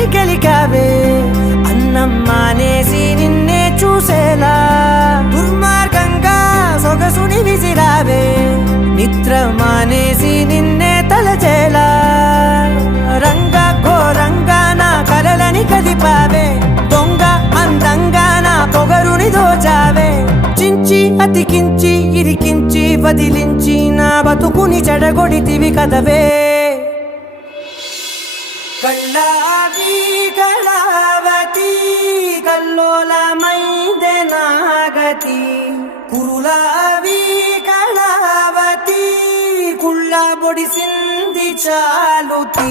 కలని గెలికావే అన్నం మానేసి నిన్నే చూసేలా దుర్మార్గంగా సొగసుని విసిరావే నిద్ర మానేసి నిన్నే తలచేలా రంగా ఘోరంగా నా కలలని కదిపావే దొంగ అందంగా నా పొగరుని దోచావే చించి అతికించి ఇరికించి వదిలించి నా బతుకుని చెడగొడితివి కదవే కళ్ళావి కళావతి కల్లోలమైందే నాగతి కురులావి కళావతి కుళ్ళ బొడిసింది చాలుతి